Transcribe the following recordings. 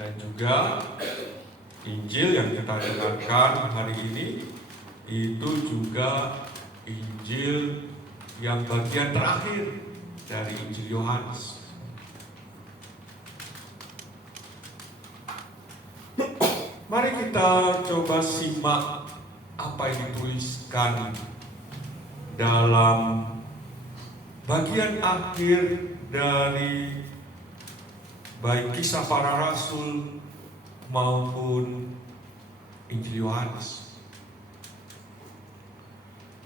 Dan juga Injil yang kita dengarkan hari ini itu juga Injil yang bagian terakhir dari Injil Yohanes. Mari kita coba simak apa yang dituliskan dalam bagian akhir dari baik Kisah Para Rasul maupun Injil Yohanes.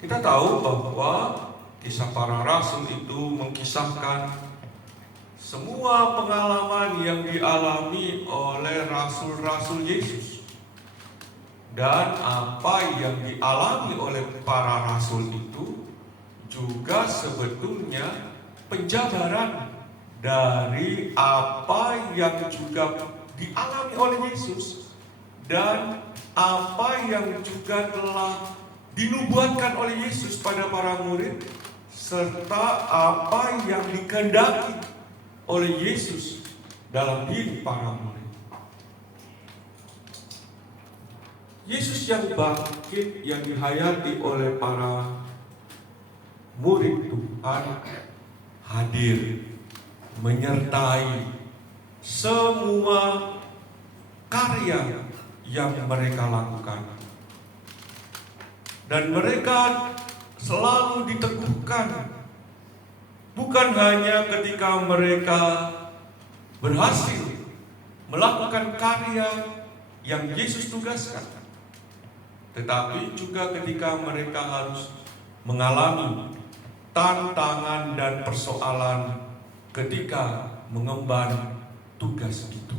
Kita tahu bahwa Kisah Para Rasul itu mengkisahkan semua pengalaman yang dialami oleh rasul-rasul Yesus. Dan apa yang dialami oleh para rasul itu juga sebetulnya penjabaran dari apa yang juga dialami oleh Yesus dan apa yang juga telah dinubuatkan oleh Yesus pada para murid, serta apa yang dikehendaki oleh Yesus dalam diri para murid. Yesus yang bangkit, yang dihayati oleh para murid Tuhan, hadir menyertai semua karya yang mereka lakukan. Dan mereka selalu diteguhkan, bukan hanya ketika mereka berhasil melakukan karya yang Yesus tugaskan, tetapi juga ketika mereka harus mengalami tantangan dan persoalan ketika mengemban tugas itu.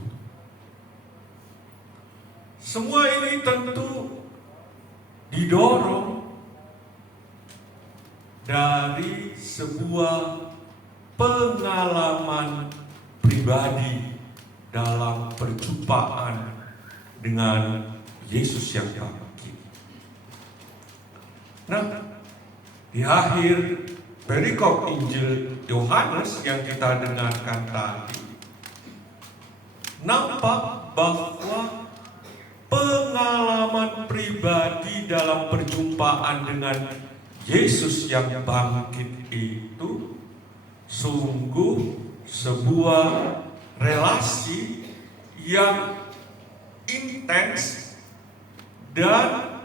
Semua ini tentu didorong dari sebuah pengalaman pribadi dalam perjumpaan dengan Yesus yang bangkit. Nah, di akhir perikop Injil Yohanes yang kita dengarkan tadi, nampak bahwa pengalaman pribadi dalam perjumpaan dengan Yesus yang bangkit itu sungguh sebuah relasi yang intens dan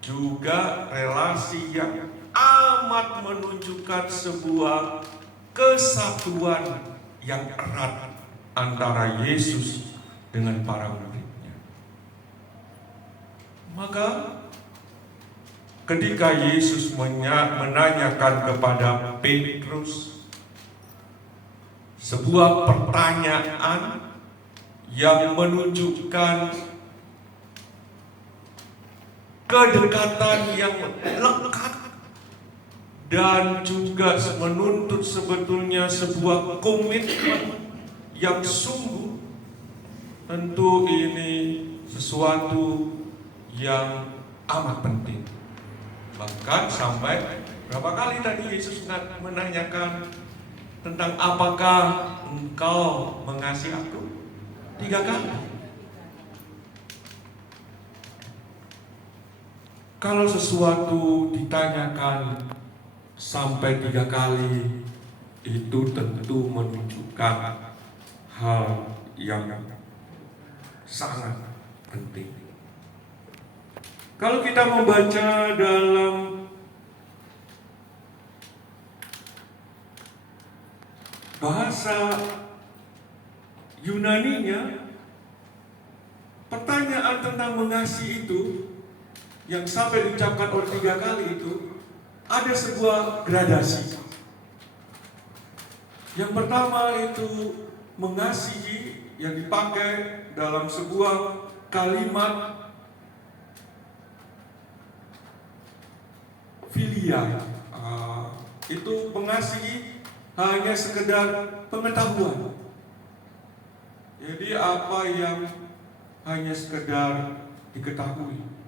juga relasi yang amat menunjukkan sebuah kesatuan yang erat antara Yesus dengan para muridnya. Maka ketika Yesus menanyakan kepada Petrus sebuah pertanyaan yang menunjukkan kedekatan yang lekat dan juga menuntut sebetulnya sebuah komitmen yang sungguh, tentu ini sesuatu yang amat penting. Bahkan sampai berapa kali tadi Yesus menanyakan tentang apakah engkau mengasihi aku? 3 kali. Kalau sesuatu ditanyakan sampai 3 kali, itu tentu menunjukkan hal yang sangat penting. Kalau kita membaca dalam bahasa Yunaninya, pertanyaan tentang mengasihi itu yang sampai diucapkan oleh 3 kali itu ada sebuah gradasi. Yang pertama itu mengasihi yang dipakai dalam sebuah kalimat filia. Itu mengasihi hanya sekedar pengetahuan. Jadi apa yang hanya sekedar diketahui.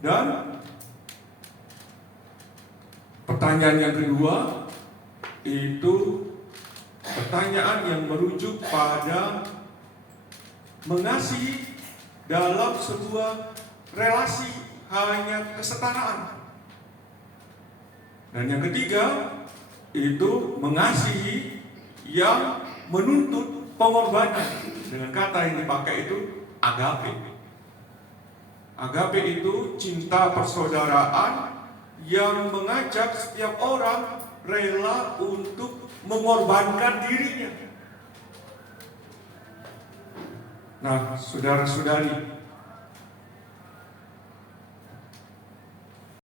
Dan pertanyaan yang kedua itu pertanyaan yang merujuk pada mengasihi dalam sebuah relasi hanya kesetaraan. Dan yang ketiga, itu mengasihi yang menuntut pengorbanan. Dengan kata yang dipakai itu agape. Agape itu cinta persaudaraan yang mengajak setiap orang rela untuk mengorbankan dirinya. Nah, saudara-saudari,